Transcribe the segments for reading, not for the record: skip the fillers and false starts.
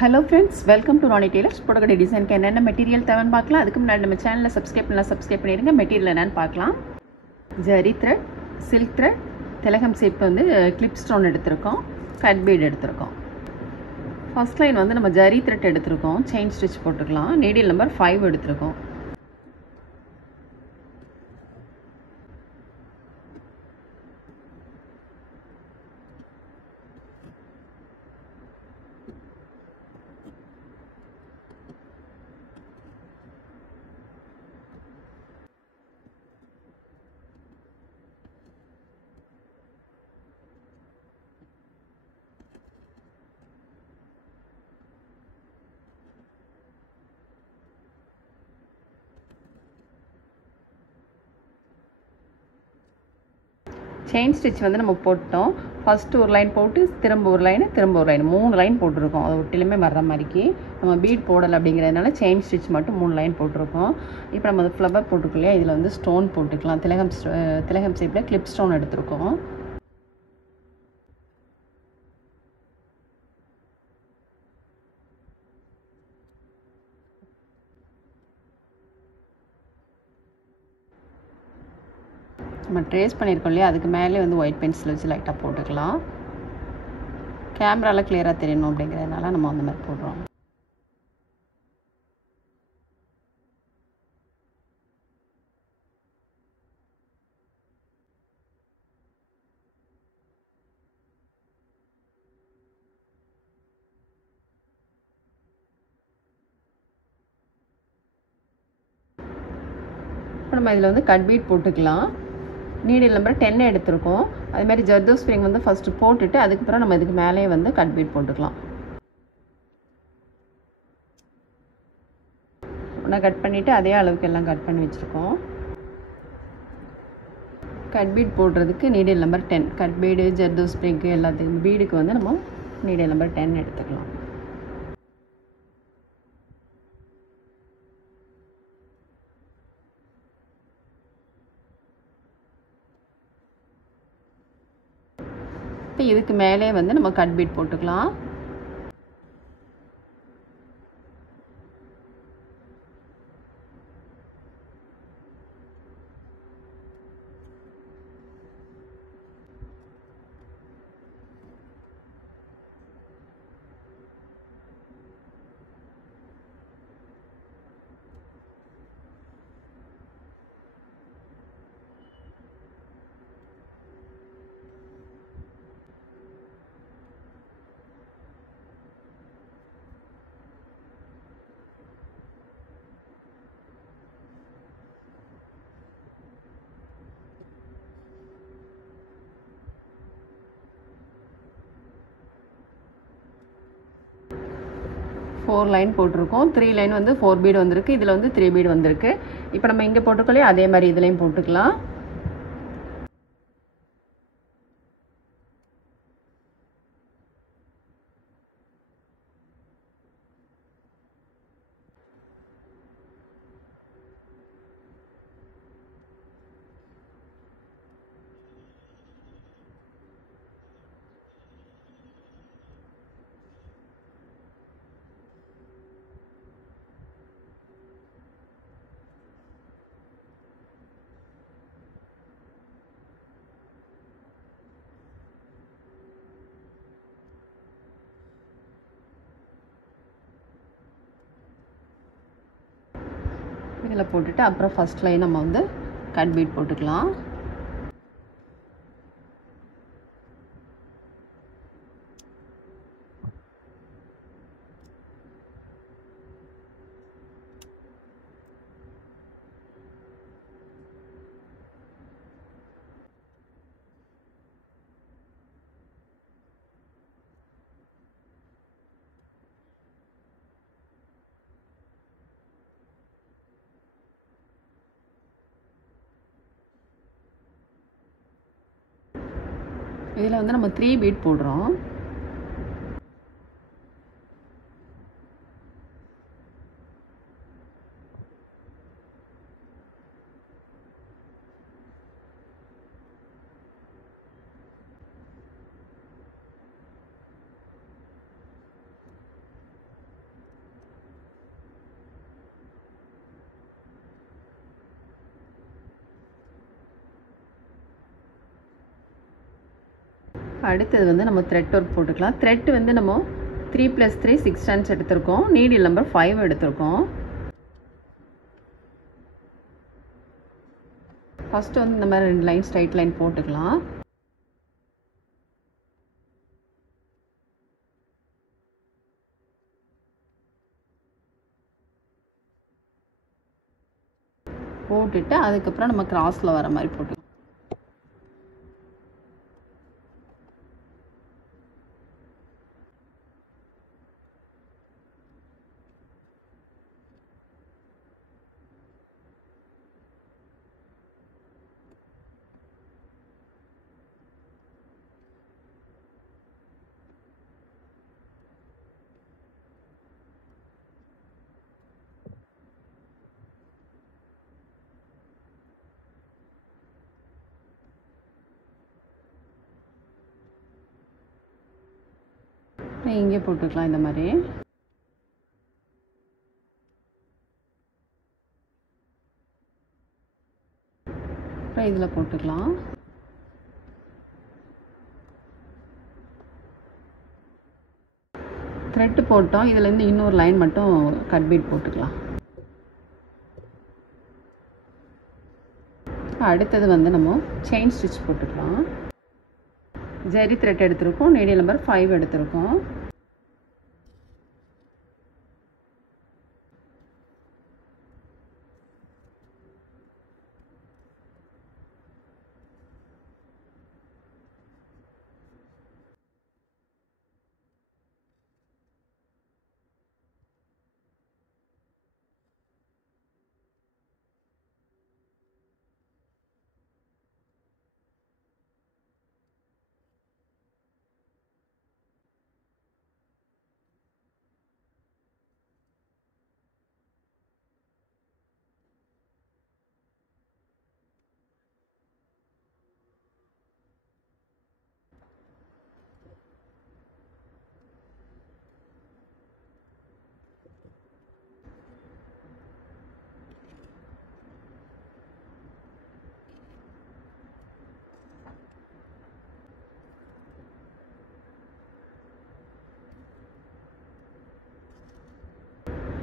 Hello friends, welcome to Rani tailors. புடகடை டிசைனுக்கு என்னென்ன மெட்டீரியல் தேவைன்னு பார்க்கலாம். அதுக்கு முன்னாடி நம்ம சேனலை சப்ஸ்கிரைப் பண்ணிடுங்க. மெட்டீரியல் என்னென்னு பார்க்கலாம். ஜரி த்ரெட், சில்க் த்ரெட், திலகம் ஷேப் வந்து கிளிப் ஸ்டோன் எடுத்திருக்கோம், கட் பீட் எடுத்திருக்கோம். ஃபர்ஸ்ட் லைன் வந்து நம்ம ஜரி த்ரெட் எடுத்திருக்கோம், செயின் ஸ்டிச் போட்டுக்கலாம். நீடில் நம்பர் 5 எடுத்திருக்கோம். செயின் ஸ்டிச் வந்து நம்ம போட்டோம். ஃபஸ்ட்டு ஒரு லைன் போட்டு திரும்ப ஒரு லைன் 3 லைன் போட்டிருக்கோம். அது ஒட்டிலுமே வர்ற மாதிரிக்கு நம்ம பீட் போடலை அப்படிங்கிறதுனால செயின் ஸ்டிச் மட்டும் 3 லைன் போட்டிருக்கோம். இப்போ நம்ம அது ஃப்ளவர் போட்டுக்கோம் இல்லையா, இதில் வந்து ஸ்டோன் போட்டுக்கலாம். திலகம் ஷேப்பில் கிளிப் ஸ்டோன் எடுத்திருக்கோம். நம்ம ட்ரேஸ் பண்ணியிருக்கோம் இல்லையா, அதுக்கு மேலே வந்து ஒயிட் பென்சில் வச்சு லைட்டாக போட்டுக்கலாம். கேமராவில் கிளியராக தெரியணும் அப்படிங்கிறதுனால நம்ம அந்த மாதிரி போடுறோம். இப்போ நம்ம இதில் வந்து கட் பீட் போட்டுக்கலாம். நீடில் நம்பர் 10 எடுத்திருக்கோம். அதுமாதிரி ஜர்தோ ஸ்ப்ரிங் வந்து ஃபஸ்ட்டு போட்டுட்டு அதுக்கப்புறம் நம்ம இதுக்கு மேலே வந்து கட் பீட் போட்டுக்கலாம். நான் கட் பண்ணிவிட்டு அதே அளவுக்கு எல்லாம் கட் பண்ணி வச்சுருக்கோம். கட் பீட் போடுறதுக்கு நீடில் நம்பர் 10, கட் பீடு ஜர்தோ ஸ்ப்ரிங்கு எல்லாத்துக்கும் பீடுக்கு வந்து நம்ம நீடில் நம்பர் 10 எடுத்துக்கலாம். இப்போ இதுக்கு மேலே வந்து நம்ம கட் பீட் போட்டுக்கலாம். ஃபோர் லைன் போட்டிருக்கோம். 3 லைன் வந்து 4 பீடு வந்திருக்கு. இதில் வந்து 3 பீடு வந்திருக்கு. இப்போ நம்ம இங்கே போட்டுக்கலையே அதே மாதிரி இதுலேயும் போட்டுக்கலாம். இதில் போட்டுட்டு அப்புறம் ஃபஸ்ட் லைன் நம்ம வந்து கட் பீட் போட்டுக்கலாம். இதில் வந்து நம்ம 3 பீட் போடுறோம். அடுத்தது வந்து நம்ம த்ரெட் ஒர்க் போட்டுக்கலாம். த்ரெட் வந்து நம்ம 3 + 3 6 ஸ்டாண்ட்ஸ் எடுத்திருக்கோம். நீடில் நம்பர் 5 எடுத்திருக்கோம். ஃபஸ்ட்டு வந்து இந்த மாதிரி 2 லைன் ஸ்ட்ரைட் லைன் போட்டுக்கலாம். போட்டுட்டு அதுக்கப்புறம் நம்ம கிராஸில் வர மாதிரி போட்டுக்கலாம். இங்கே போட்டுக்கலாம் இந்த மாதிரி. இதில் போட்டுக்கலாம். த்ரெட்டு போட்டோம். இதுலேருந்து இன்னொரு லைன் மட்டும் கட் பீட் போட்டுக்கலாம். அடுத்தது வந்து நம்ம செயின் ஸ்டிச் போட்டுக்கலாம். ஜரி த்ரெட் எடுத்திருக்கோம். நீடில் நம்பர் 5 எடுத்திருக்கோம்.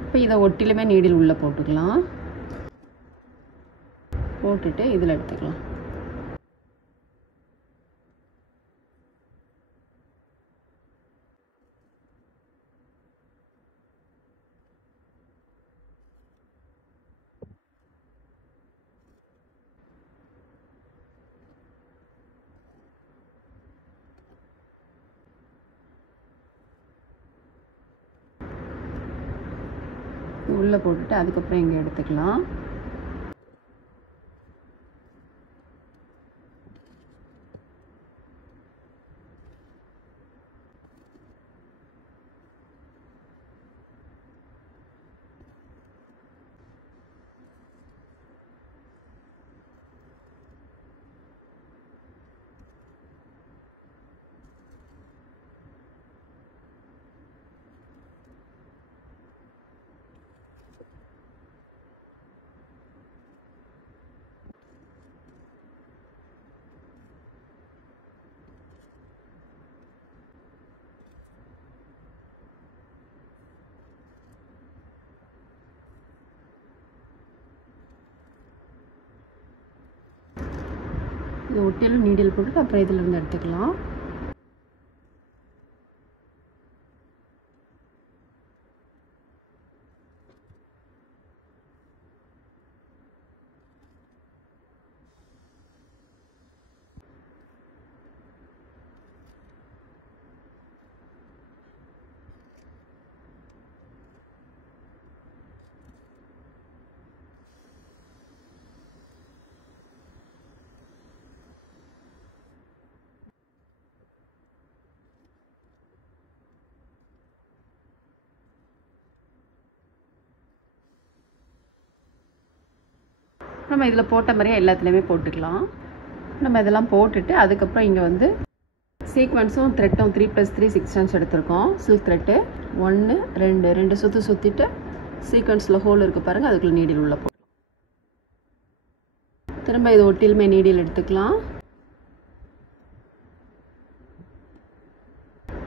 இப்போ இதை ஒட்டிலுமே நீடில் உள்ளே போட்டுக்கலாம். போட்டுட்டு இதில் எடுத்துக்கலாம். உள்ளே போட்டுட்டு அதுக்கப்புறம் இங்கே எடுத்துக்கலாம். இது ஒட்டிலும் நீடில் போட்டுட்டு அப்புறம் இதில் இருந்து எடுத்துக்கலாம். நம்ம இதில் போட்ட மாதிரியே எல்லாத்துலேயுமே போட்டுக்கலாம். நம்ம இதெல்லாம் போட்டுட்டு அதுக்கப்புறம் இங்கே வந்து சீக்வன்ஸும் த்ரெட்டும் 3 + 3 6 ஸ்டாண்ட்ஸ் எடுத்திருக்கோம். சில்க் த்ரெட்டு 1 2 சுற்று சுற்றிட்டு சீக்வன்ஸில் ஹோல் இருக்குது பாருங்கள், அதுக்குள்ளே நீடில் உள்ள போடலாம். திரும்ப இது ஒட்டிலுமே நீடில் எடுத்துக்கலாம்.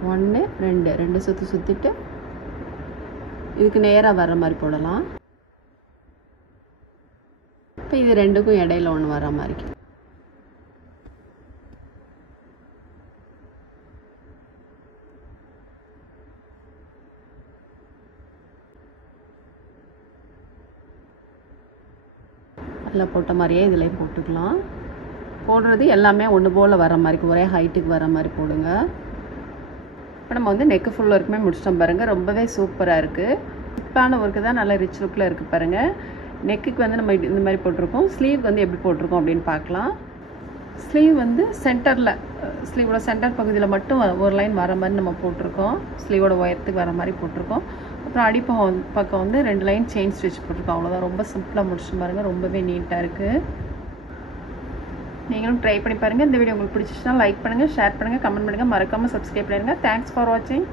1 2 சுற்று சுற்றிட்டு இதுக்கு நேராக வர்ற மாதிரி போடலாம். இப்போ இது ரெண்டுக்கும் இடையில ஒன்று வர மாதிரி. அதில் போட்ட மாதிரியே இதுலேயும் போட்டுக்கலாம். போடுறது எல்லாமே ஒன்று போல் வர மாதிரி, ஒரே ஹைட்டுக்கு வர மாதிரி போடுங்க. இப்போ நம்ம வந்து நெக்கு ஃபுல் ஒர்க்குமே முடிச்சிட்டோம் பாருங்கள். ரொம்பவே சூப்பராக இருக்குது. சிப்பான ஒர்க்கு தான், நல்லா ரிச் லுக்கில் இருக்குது பாருங்கள். நெக்குக்கு வந்து நம்ம இந்த மாதிரி போட்டிருக்கோம். ஸ்லீவ் வந்து எப்படி போட்டிருக்கோம் அப்படின்னு பார்க்கலாம். ஸ்லீவ் வந்து சென்டரில், ஸ்லீவோட சென்டர் பகுதியில் மட்டும் ஒரு லைன் வர மாதிரி நம்ம போட்டிருக்கோம். ஸ்லீவோட உயரத்துக்கு வர மாதிரி போட்டிருக்கோம். அப்புறம் அடிப்பக்கம் வந்து 2 லைன் செயின் ஸ்டிச் போட்டிருக்கோம். அவ்வளோதான். ரொம்ப சிம்பிளாக முடிச்சு பாருங்கள். ரொம்பவே நீட்டாக இருக்குது. நீங்களும் ட்ரை பண்ணி பாருங்கள். இந்த வீடியோ உங்களுக்கு பிடிச்சிச்சுன்னா லைக் பண்ணுங்கள், ஷேர் பண்ணுங்கள், கமெண்ட் பண்ணுங்கள், மறக்காமல் சப்ஸ்கிரைப் பண்ணிடுங்க. தேங்க்ஸ் ஃபார் வாட்சிங்.